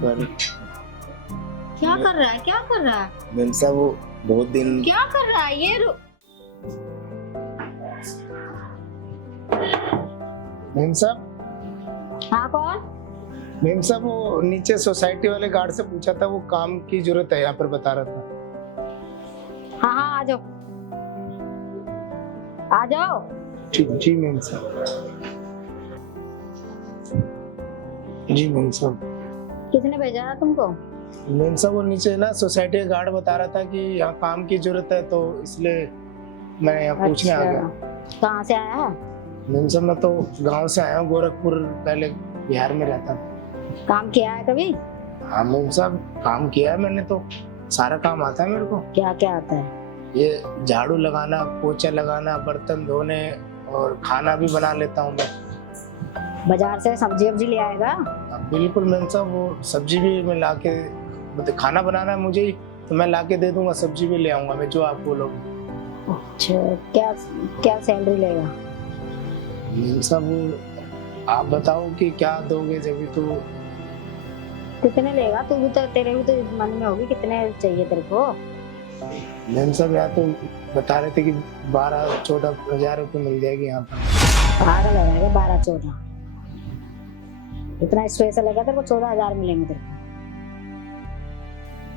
पर क्या कर रहा है, क्या कर रहा है, मैम साहब वो बहुत दिन क्या कर रहा है ये मैम साहब हाँ कौन? मैम साहब वो नीचे सोसाइटी वाले गार्ड से पूछा था, वो काम की जरूरत है यहाँ पर बता रहा था। हाँ हाँ आ जाओ, आ जाओ। जी मैम साहब। जी मैम साहब। किसने भेजा है तुमको? मैम साहब वो नीचे ना सोसाइटी का गार्ड बता रहा था कि यहाँ काम की जरूरत है, तो इसलिए मैं यहाँ पूछने आ गया। कहाँ से आया है? मैम साहब मैं तो गांव से आया हूँ, गोरखपुर, पहले बिहार में रहता था। काम किया है कभी? हाँ मैम साहब काम किया है मैंने, तो सारा काम आता है मेरे को। क्या क्या आता है? ये झाड़ू लगाना, पोछा लगाना, बर्तन धोने और खाना भी बना लेता हूँ मैं। बाजार से सब्जी वब्जी ले आएगा? बिल्कुल मैम साहब, वो सब्जी भी मैं लाके, मतलब खाना बनाना है मुझे ही, तो मैं लाके दे दूंगा, सब्जी भी ले आऊंगा मैं जो आप बोलोगे। अच्छा, क्या क्या सैलरी लेगा? मैम साहब वो आप बताओ कि क्या दोगे, जब तो कितने लेगा? तू भी तो, तेरे भी तो मन में होगी कितने चाहिए तेरे को। मैम साहब यहाँ तो बता रहे थे कि 12-14 हजार रुपये मिल जाएगी यहाँ पर। पागल हो जाएगा, 12-14 इतना स्पेशल है क्या तेरे को? 14,000 मिलेंगे तेरे को,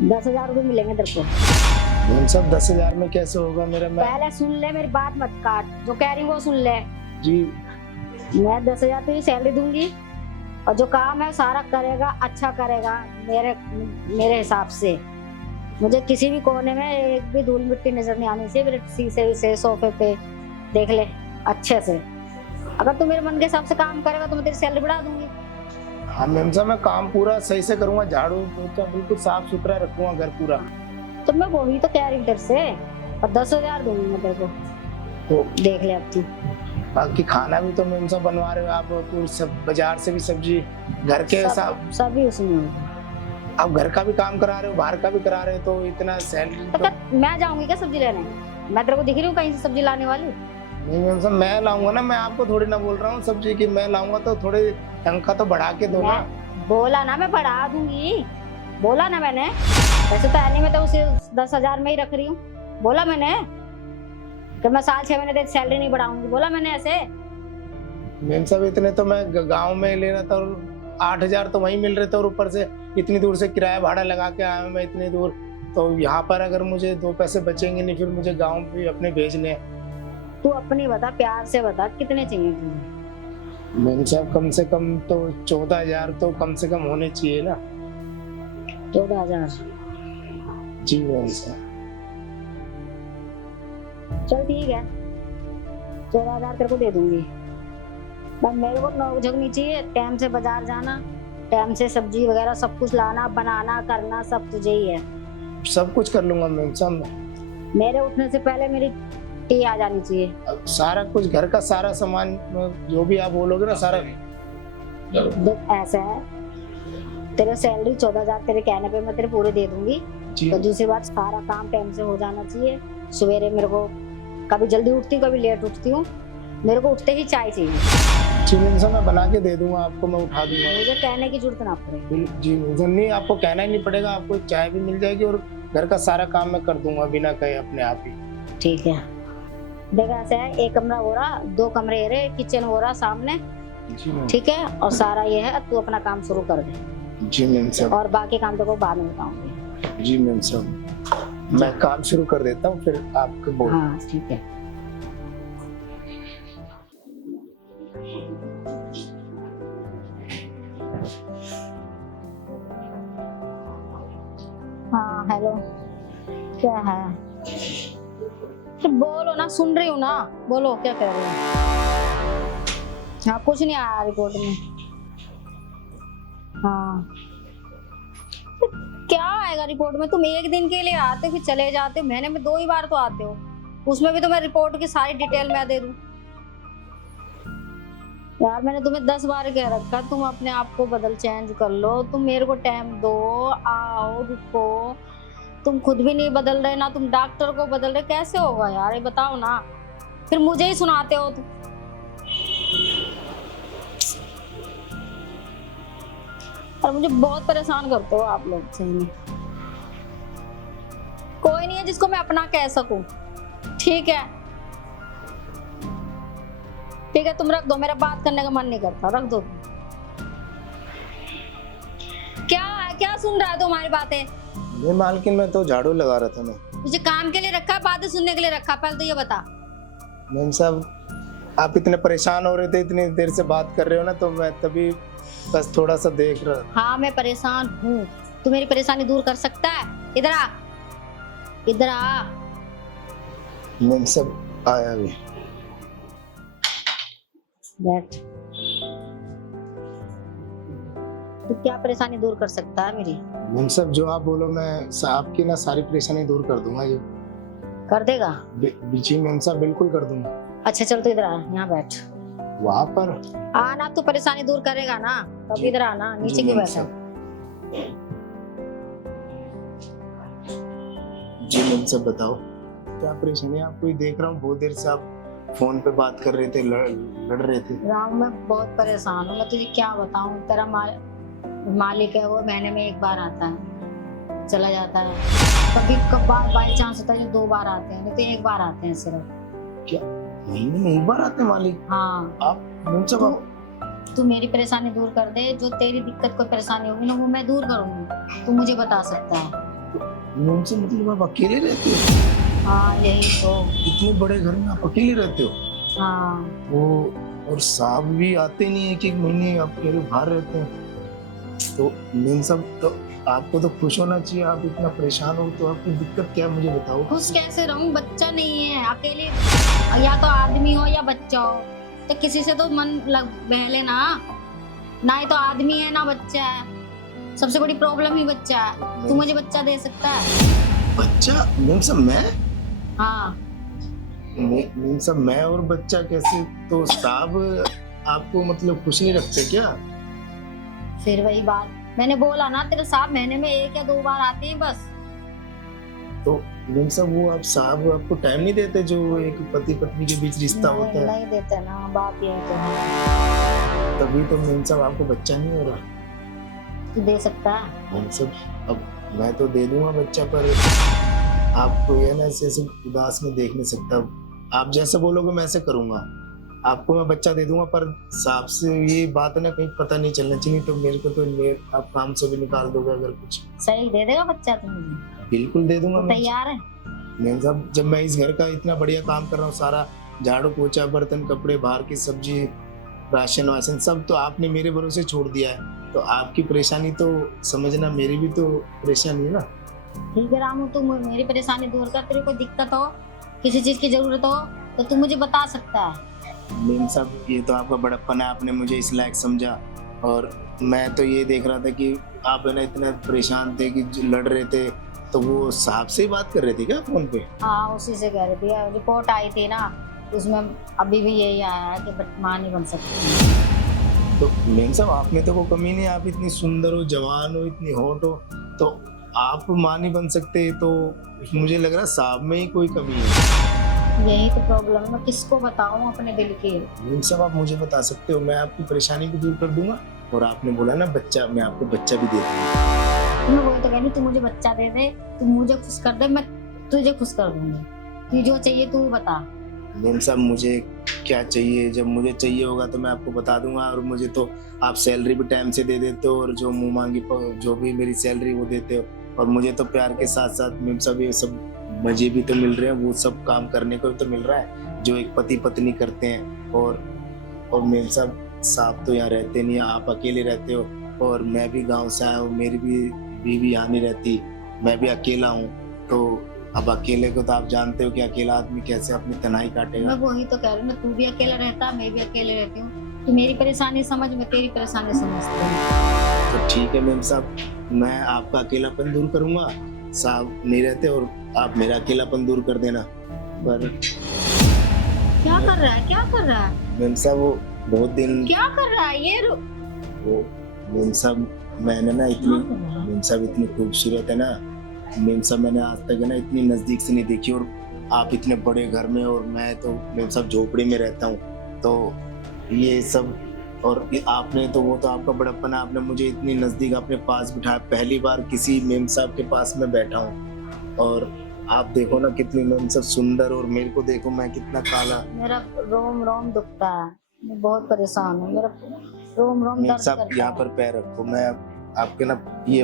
10,000 रुपये मिलेंगे तेरे को। मैम साहब 10,000 में कैसे होगा मेरा? मैं पहले सुन ले मेरी बात, मत काट, जो कह रही हूँ वो सुन ले। जी मैं 10,000 तुझे सैलरी दूंगी, और जो काम है सारा करेगा, अच्छा करेगा मेरे हिसाब से। मुझे किसी भी कोने में एक भी धूल मिट्टी नजर नहीं आनी चाहिए। मेरे शीशे से सोफे पे देख ले अच्छे से। अगर तू मेरे मन के हिसाब से काम करेगा तो मैं तेरी सैलरी बढ़ा दूंगी। हाँ मैम साहब मैं काम पूरा सही से करूंगा, झाड़ू पोछा बिल्कुल साफ सुथरा रखूंगा घर पूरा। तो मैं वही तो कह रही हूँ तेरे से, और 10,000 दूंगी मैं तेरे को, तो देख ले अब तू। बाकी खाना भी तो मैम साहब बनवा रहे हो आप, पूरी सब बाजार से भी सब्जी, घर के हिसाब, सभी उसमें होगा। आप घर का भी काम करा रहे हो, बाहर का भी करा रहे हो, तो इतना सैलरी तो क्या मैं जाऊंगी क्या सब्जी लेने? मैं तेरे को दिख रही हूँ कहीं से सब्जी लाने वाली? नहीं मैम साहब मैं लाऊंगा ना, मैं आपको थोड़ी ना बोल रहा हूँ सब्जी की, मैं लाऊंगा तो थोड़े तनख्वाह तो बढ़ा के दो ना। बोला ना मैं बढ़ा दूंगी, बोला ना मैंने। वैसे तो एनी में तो उसे 10,000 में ही रख रही हूँ, बोला मैंने कि मैं साल 6 महीने तक सैलरी नहीं बढ़ाऊंगी, बोला मैंने ऐसे। मैम साहब इतने तो मैं गांव में ले रहा था, और 8,000 तो वहीं मिल रहे थे, और ऊपर से इतनी दूर से किराया भाड़ा लगा के आया हूं मैं इतनी दूर, तो यहाँ पर अगर मुझे 2 पैसे बचेंगे नहीं, फिर मुझे गांव भी अपने भेजने हैं। तू अपनी बता, प्यार से बता, कितने चाहिए तुझे? मैम साहब कम से कम तो 14,000 तो कम से कम होने चाहिए ना। 14,000? जी मैम साहब। चल ठीक है, 14,000 तेरे को दे दूंगी। बस मेरे को नौकझोंक नहीं चाहिए, टाइम से बाजार जाना, टाइम से सब्जी वगैरह सब कुछ लाना, बनाना, करना सब तुझे ही है। सब कुछ कर लूंगा मैम साहब। मेरे उठने से पहले मेरी टी आ जानी चाहिए। अब सारा कुछ घर का सारा सामान जो भी आप बोलोगे ना सारा। देख ऐसा है, तेरे सैलरी 14,000 तेरे कहने पे मैं तेरे पूरे दे दूंगी। तो दूसरी बात, सारा काम टाइम से हो जाना चाहिए। सवेरे मेरे को कभी जल्दी उठती हूँ, कभी लेट उठती हूँ, मेरे को उठते ही चाय चाहिए। जी मैम साहब मैं बना के दे दूंगा आपको, मैं उठा दूंगा। मुझे कहने की जरूरत ना पड़े। जी मैम साहब नहीं, आपको कहना ही नहीं पड़ेगा, आपको चाय भी मिल जाएगी, और घर का सारा काम मैं कर दूंगा बिना कहे अपने आप ही। ठीक है, देख ऐसा है, एक कमरा हो रहा, 2 कमरे है रे, किचन हो रहा सामने, ठीक है, और सारा ये है, तू अपना काम शुरू कर दे। जी मैम साहब। और बाकी काम तो को बाद में बताऊंगी। जी मैम साहब मैं काम शुरू कर देता हूँ, फिर आपको बोल। हाँ ठीक है। हाँ हेलो, क्या है? तो बोलो ना, सुन रही हूँ ना, बोलो क्या कह रहे हो? हाँ कुछ नहीं आया रिपोर्ट में। हाँ तो क्या आएगा रिपोर्ट में? तुम एक दिन के लिए आते हो फिर चले जाते हो, महीने में 2 ही बार तो आते हो, उसमें भी तुम्हें रिपोर्ट की सारी डिटेल मैं दे दूं? यार मैंने तुम्हें 10 बार कह रखा, तुम अपने आप को बदल, चेंज कर लो, तुम मेरे को टाइम दो, आओ रुको। तुम खुद भी नहीं बदल रहे, ना तुम डॉक्टर को बदल रहे, कैसे होगा यार ये बताओ ना? फिर मुझे ही सुनाते हो तुम। और मुझे बहुत परेशान करते हो आप लोग सही में। कोई नहीं है जिसको मैं अपना कह सकूं। ठीक है ठीक है, तुम रख दो, मेरा बात करने का मन नहीं करता, रख दो। क्या क्या सुन रहा है तुम्हारी बातें? ये मालकिन, मैं तो झाड़ू लगा रहा था। मैं मुझे काम के लिए रखा, बातें सुनने के लिए रखा? पहले तो ये बता। मैम साहब, आप इतने परेशान हो रहे थे, इतनी देर से बात कर रहे हो ना, तो मैं तभी बस थोड़ा सा देख रहा था। हाँ मैं परेशान हूँ, तू मेरी परेशानी दूर कर सकता है? इधर आ, इधर आ। मैम साहब आया अभी। बैठ। तू क्या परेशानी दूर कर सकता है मेरी? मैम साहब जो आप बोलो, मैं आपकी ना सारी परेशानी दूर कर दूंगा। ये कर देगा? जी मैम साहब, बिल्कुल कर दूंगा। अच्छा चल, तू इधर आ, यहाँ बैठ। वहाँ पर आना, तू परेशानी दूर करेगा ना, तब जी। इधर आना, नीचे जी क्यों मैम बैठा? साहब। जी मैम साहब बताओ, क्या परेशानी है आपको? देख रहा हूँ बहुत देर से आप फोन पे बात कर रहे थे, लड़ रहे थे। राम मैं बहुत परेशान हूँ, मैं तुझे क्या बताऊँ। तेरा मालिक है वो महीने में एक बार आता है, चला जाता है। कभी कभार बाई चांस होता है 2 बार आते हैं, नहीं तो 1 बार आते हैं सिर्फ। क्या महीने में 1 बार आते हैं मालिक? हाँ। आप मैम साहब तू मेरी परेशानी दूर कर दे, जो तेरी दिक्कत कोई परेशानी होगी ना वो मैं दूर करूंगी, तू मुझे बता सकता है। मैम से मतलब आप अकेले रहते हो? हाँ यही तो। इतने बड़े घर में आप अकेले रहते हो? हाँ। वो और साहब भी आते नहीं, एक महीने आप अकेले बाहर रहते हैं। तो मैम साहब तो आपको तो खुश होना चाहिए, आप इतना परेशान हो तो आपकी दिक्कत क्या है मुझे बताओ। खुश कैसे रहूं, बच्चा नहीं है, अकेले या तो आदमी हो या बच्चा हो, तो किसी से तो मन लग बहले ना। ना ही तो आदमी है ना बच्चा है, सबसे बड़ी प्रॉब्लम ही बच्चा है। तू मुझे बच्चा दे सकता है? बच्चा? मैम साहब मैं? हाँ। मैम साहब मैं और बच्चा कैसे? तो साहब आपको मतलब खुश नहीं रखते क्या? फिर वही बात मैंने बोला ना, तेरे साहब महीने में 1 या 2 बार आते हैं बस। तो मैम साहब वो आप साहब आपको टाइम नहीं देते, जो एक पति पत्नी के बीच रिश्ता होता है? नहीं देते ना, बात यही तो है। तभी तो मैम साहब आपको बच्चा नहीं हो रहा। तू दे सकता है? मैम साहब अब मैं तो दे दूंगा बच्चा, पर आपको ये ना ऐसे उदास में देख नहीं सकता। आप जैसे बोलोगे मैं ऐसे करूंगा, आपको मैं बच्चा दे दूंगा, पर साहब से ये बात ना कहीं पता नहीं चलना चाहिए। तो मेरे को तो आप काम से भी निकाल दोगे अगर कुछ। सही दे देगा बच्चा तू मुझे? बिल्कुल दे दूंगा। तैयार है? मैम साहब जब मैं इस घर का इतना बढ़िया काम कर रहा हूँ, सारा झाड़ू पोछा बर्तन कपड़े बाहर की सब्जी राशन वाशन सब तो आपने मेरे भरोसे छोड़ दिया है, तो आपकी परेशानी तो समझना मेरी भी तो परेशानी है ना। ठीक है रामू, तू मेरी परेशानी दूर कर। तेरे को दिक्कत हो, किसी चीज की जरूरत हो तो तू मुझे बता सकता है। मैम साहब ये तो आपका बड़प्पन है, आपने मुझे इस लायक समझा। और मैं तो ये देख रहा था कि आप है ना इतने परेशान थे कि लड़ रहे थे, तो वो साहब से ही बात कर रहे थे क्या फोन पे? हाँ उसी से कह रही थी, रिपोर्ट आई थी ना, उसमें अभी भी यही आया है कि मां नहीं बन सकती। तो मैम साहब आप में तो वो कमी नहीं, आप इतनी सुंदर हो, जवान हो, इतनी हॉट हो, तो आप मां नहीं बन सकते? तो मुझे लग रहा है साहब में ही कोई कमी है। यही तो प्रॉब्लम है, मैं किसको बताऊं अपने दिल की। मैम साहब आप मुझे बता सकते हो, मैं आपकी परेशानी को दूर कर दूंगा। और आपने बोला ना बच्चा, मैं आपको बच्चा भी दे दूंगा। मैं वही तो कहनी, तू मुझे बच्चा दे दे, तू मुझे खुश कर दे, मैं तुझे खुश कर दूंगी। तुझे जो चाहिए तू बता। मैम साहब मुझे क्या चाहिए, जब मुझे चाहिए होगा तो मैं आपको बता दूंगा। और मुझे तो आप सैलरी भी टाइम से दे देते हो, और जो मुंह मांगी जो भी मेरी सैलरी वो देते हो। और मुझे तो प्यार के साथ साथ मैम साहब ये सब मजे भी तो मिल रहे हैं, वो सब काम करने को तो मिल रहा है जो एक पति पत्नी करते हैं। और मैम साहब तो यहाँ रहते नहीं, आप अकेले रहते हो, और मैं भी गाँव से आया हूँ, मेरी भी बीवी यहाँ नहीं रहती, मैं भी अकेला हूँ। तो अब अकेले को तो आप जानते हो कि अकेला आदमी कैसे अपनी तन्हाई काटेगा। मैं वही तो कह रही हूँ, तू भी अकेला रहता, मैं भी अकेले रहती हूँ। तू मेरी परेशानी समझ, मैं तेरी परेशानी समझती हूँ। तो ठीक है मैम साहब, मैं आपका अकेलापन दूर करूंगा। साहब नहीं रहते और आप मेरा अकेलापन दूर कर देना। पर क्या कर रहा है, क्या कर रहा है? मैम साहब वो बहुत दिन क्या कर रहा है ये? वो मैम साहब मैंने ना इतनी मैम साहब इतनी खूबसूरत है ना मैम साहब, मैंने आज तक है ना इतनी नजदीक से नहीं देखी। और आप इतने बड़े घर में, और मैं तो मैम साहब झोपड़ी में रहता हूँ, तो ये सब और आपने तो वो तो आपका बड़प्पन है, आपने मुझे इतनी नजदीक अपने पास बिठाया। पहली बार किसी मेम साहब के पास में बैठा हूँ और आप देखो ना कितनी मेम साहब सुंदर, और मेरे को देखो मैं कितना काला। मेरा रोम रोम दुखता है, मैं बहुत परेशान हूँ, मेरा रोम रोम मेम दर्द साहब करता यहाँ है। पर पैर रखो, मैं आपके ना ये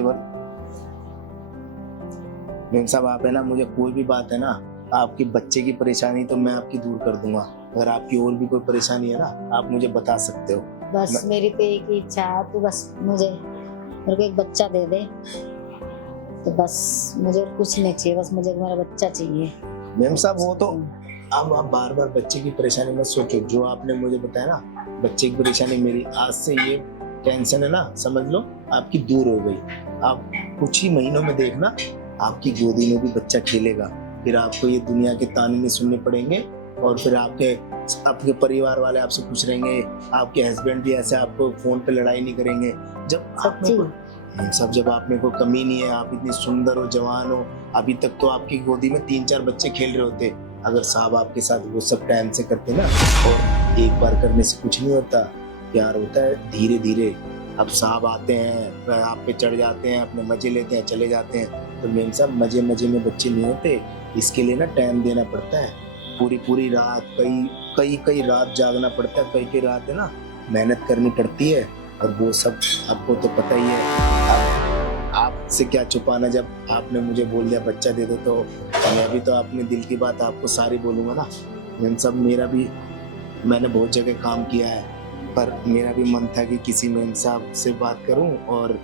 मेम साहब आप है ना, मुझे कोई भी बात है ना, आपकी बच्चे की परेशानी तो मैं आपकी दूर कर दूंगा। अगर आपकी और भी कोई परेशानी है ना, आप मुझे बता सकते हो। बस मेरी तो एक ही इच्छा है, तू बस मेरे को एक बच्चा दे दे, तो बस मुझे कुछ नहीं चाहिए, बस मुझे मेरा बच्चा चाहिए। मेम साहब वो तो अब आप बार बार बच्चे की परेशानी मत सोचो। जो आपने मुझे बताया ना, बच्चे की परेशानी मेरी आज से ये टेंशन है ना, समझ लो आपकी दूर हो गई। आप कुछ ही महीनों में देखना आपकी गोदी में भी बच्चा खेलेगा। फिर आपको ये दुनिया के ताने नहीं सुनने पड़ेंगे, और फिर आपके परिवार वाले आपसे खुश रहेंगे। आपके हस्बैंड भी ऐसे आपको फोन पे लड़ाई नहीं करेंगे। जब आप में कोई सब, जब आप में कोई कमी नहीं है, आप इतनी सुंदर हो, जवान हो, अभी तक तो आपकी गोदी में 3-4 बच्चे खेल रहे होते। अगर साहब आपके साथ वो सब टाइम से करते ना, और एक बार करने से कुछ नहीं होता, प्यार होता है धीरे धीरे। अब साहब आते हैं, आप पे चढ़ जाते हैं, अपने मजे लेते हैं, चले जाते हैं। तो मेम साहब मजे मजे में बच्चे नहीं होते, इसके लिए ना टाइम देना पड़ता है। पूरी रात, कई रात जागना पड़ता है, कई रात है ना मेहनत करनी पड़ती है। और वो सब आपको तो पता ही है। आपसे क्या छुपाना, जब आपने मुझे बोल दिया बच्चा दे दो, तो मैं भी तो अपने दिल की बात आपको सारी बोलूँगा ना। मेम साहब मैंने बहुत जगह काम किया है, पर मेरा भी मन था कि किसी मेम साहब से बात करूं और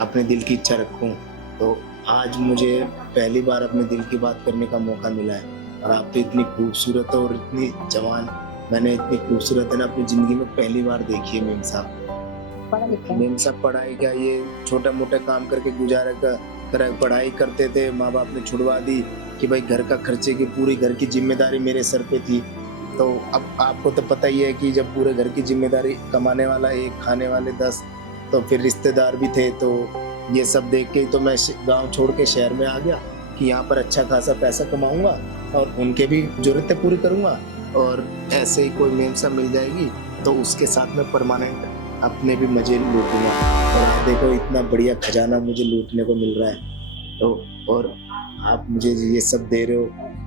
अपने दिल की इच्छा रखूं। तो आज मुझे पहली बार अपने दिल की बात करने का मौका मिला है। और आप तो इतनी खूबसूरत हो और इतनी जवान, मैंने इतनी खूबसूरत है ना अपनी जिंदगी में पहली बार देखी है मेम साहब। मेम साहब पढ़ाई क्या, ये छोटा मोटा काम करके गुजारा कर पढ़ाई करते थे। माँ बाप ने छुड़वा दी कि भाई घर का खर्चे की पूरी घर की जिम्मेदारी मेरे सर पे थी। तो अब आपको तो पता ही है कि जब पूरे घर की जिम्मेदारी, कमाने वाला एक, खाने वाले 10, तो फिर रिश्तेदार भी थे। तो ये सब देख के तो मैं गांव छोड़ के शहर में आ गया कि यहाँ पर अच्छा खासा पैसा कमाऊंगा और उनके भी जरूरतें पूरी करूंगा। और ऐसे ही कोई मेम साहब मिल जाएगी तो उसके साथ में परमानेंट अपने भी मजे लूटूंगा। और आप देखो इतना बढ़िया खजाना मुझे लूटने को मिल रहा है। तो और आप मुझे ये सब दे रहे हो,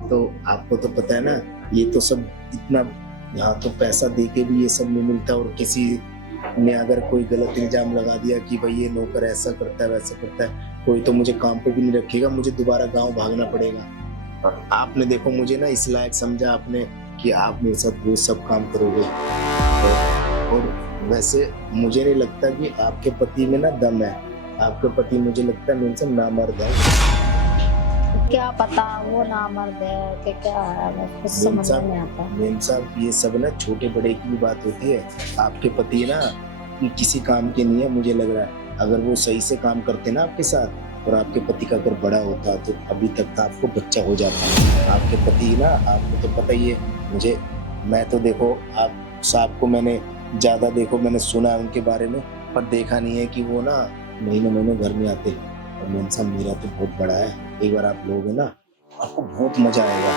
तो आपको तो पता है ना, ये तो सब इतना, यहाँ तो पैसा दे के भी ये सब नहीं मिलता। और किसी ने अगर कोई गलत इल्जाम लगा दिया कि भाई ये नौकर ऐसा करता है वैसा करता है, कोई तो मुझे काम पे भी नहीं रखेगा, मुझे दोबारा गांव भागना पड़ेगा। और आपने देखो मुझे ना इस लायक समझा आपने कि आप मेरे साथ वो सब काम करोगे। और वैसे मुझे नहीं लगता कि आपके पति में ना दम है। आपके पति मुझे लगता है मेरे से नामर्द है। क्या पता वो नामर्द है कि क्या है, कुछ समझ नहीं आता। मेम साहब ये सब ना छोटे बड़े की भी बात होती है। आपके पति ना किसी काम के नहीं है, मुझे लग रहा है। अगर वो सही से काम करते ना आपके साथ, और आपके पति का अगर बड़ा होता तो अभी तक तो आपको बच्चा हो जाता। आपके पति ना, आपको तो पता ही है, मैं तो देखो आप साहब को मैंने ज्यादा मैंने सुना है उनके बारे में, पर देखा नहीं है कि वो ना महीनों घर में आते। और मेम साहब मेरा तो बहुत बड़ा है, एक बार आप लोगे ना आपको बहुत मजा आएगा।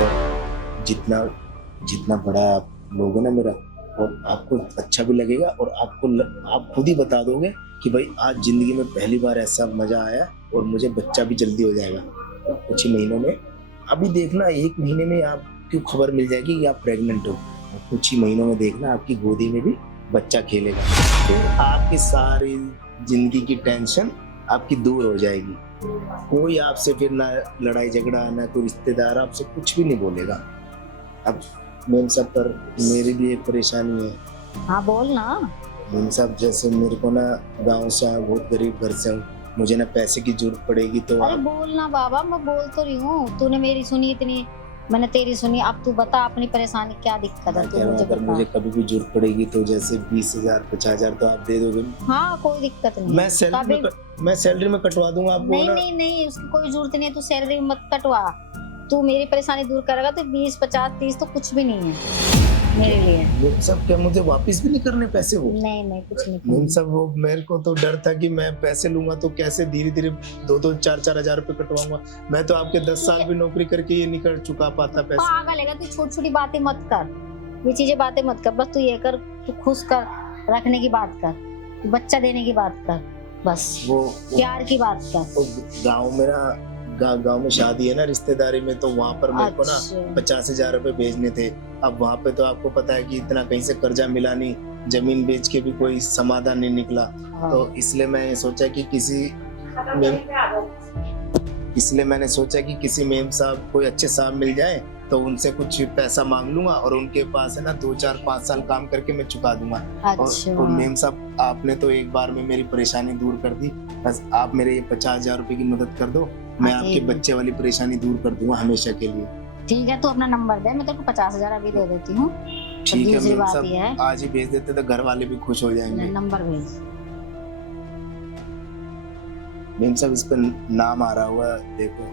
और जितना बड़ा आप लोगे ना मेरा, और आपको अच्छा भी लगेगा। और आप खुद ही बता दोगे कि भाई आज जिंदगी में पहली बार ऐसा मजा आया और मुझे बच्चा भी जल्दी हो जाएगा। और कुछ ही महीनों में, अभी देखना 1 महीने में आपकी खबर मिल जाएगी कि आप प्रेग्नेंट हो। और कुछ ही महीनों में देखना आपकी गोदी में भी बच्चा खेलेगा। फिर आपकी सारी जिंदगी की टेंशन आपकी दूर हो जाएगी। कोई आपसे फिर ना लड़ाई झगड़ा, ना कोई रिश्तेदार आपसे कुछ भी नहीं बोलेगा। अब मेम साहब पर मेरी भी एक परेशानी है। हाँ बोल ना। मेम साहब जैसे मेरे को ना गांव से आया, बहुत गरीब घर से हूँ, मुझे ना पैसे की जरूरत पड़ेगी तो अरे बोल ना बाबा, मैं बोल तो रही हूँ, तूने मेरी सुनी इतनी, मैंने तेरी सुनी। अब तू बता अपनी परेशानी क्या दिक्कत है, तू मुझे बता। मुझे कभी भी जरूरत पड़ेगी तो जैसे 20,000 50,000 तो आप दे दोगे? हाँ कोई दिक्कत नहीं। मैं सैलरी में कटवा दूंगा आपको। नहीं उसकी कोई जरूरत नहीं है, तू सैलरी मत कटवा। तू मेरी परेशानी दूर करेगा तो 20 50 30 तो कुछ भी नहीं है मेरे लिए। सब क्या मुझे वापस भी नहीं करने पैसे? वो नहीं कुछ नहीं। सब वो मेरे को तो डर था कि मैं पैसे लूंगा तो कैसे धीरे धीरे 2-2 4-4 हजार रुपए कटवाऊंगा। मैं तो आपके 10 साल भी नौकरी करके ये नहीं कर चुका पाता पैसे। पागल है, तू छोटी छोटी बातें मत कर, ये चीजें बातें मत कर। बस तू ये कर, तू खुश कर, रखने की बात कर, बच्चा देने की बात कर, बस वो प्यार की बात कर। गाँव में ना गाँव में शादी है ना रिश्तेदारी में, तो वहाँ पर मेरे को ना अच्छा 50,000 रुपए भेजने थे। अब वहाँ पे तो आपको पता है कि इतना कहीं से कर्जा मिला नहीं, जमीन बेच के भी कोई समाधान नहीं निकला। हाँ। तो इसलिए मैंने सोचा कि किसी मेम साहब, कोई अच्छे साहब मिल जाए तो उनसे कुछ पैसा मांग लूंगा और उनके पास है ना 2 4 5 साल काम करके मैं चुका दूंगा। अच्छा और मेम साहब आपने तो एक बार में मेरी परेशानी दूर कर दी, बस आप मेरे ये 50,000 रुपए की मदद कर दो, मैं हाँ, आपके ठीक है। बच्चे वाली परेशानी दूर कर दूंगा हमेशा के लिए। ठीक है, तू अपना नंबर दे, मैं तेरे को 50,000 अभी दे देती हूँ। ठीक है दूसरी मेम बात साहब, ये है, आज ही भेज देते तो घर वाले भी खुश हो जाएंगे। नंबर भेज। मेम साहब इस पर नाम आ रहा हुआ देखो।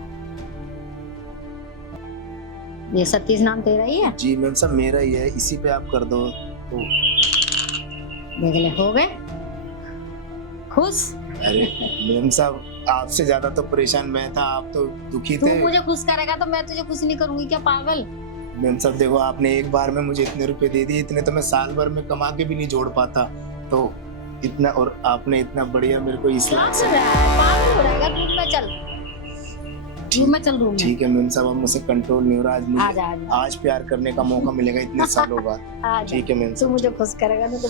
ये सतीश नाम तेरा ही है? जी मेम साहब मेरा ही है, इसी पे आप कर दो तो। देख ले, हो गए खुश? अरे मेम साहब आपसे ज्यादा तो परेशान मैं था, आप तो दुखी तू थे। मुझे खुश करेगा तो मैं तुझे खुश नहीं करूंगी क्या, पागल? मेम साहब देखो आपने एक बार में मुझे इतने रुपए दे दिए, इतने तो मैं साल भर में कमा के भी नहीं जोड़ पाता, तो इतना, और आपने इतना बढ़िया मेरे को इस लायक से। पागल हो रहेगा, रूम में चल, रूम में चल, रूम में। ठीक है मेम साहब, अब मुझसे कंट्रोल नहीं हो रहा, आज मुझे आज प्यार करने का मौका मिलेगा इतने सालों बाद। आ जा, ठीक है मेम तू साहब। मुझे खुश करेगा ना तो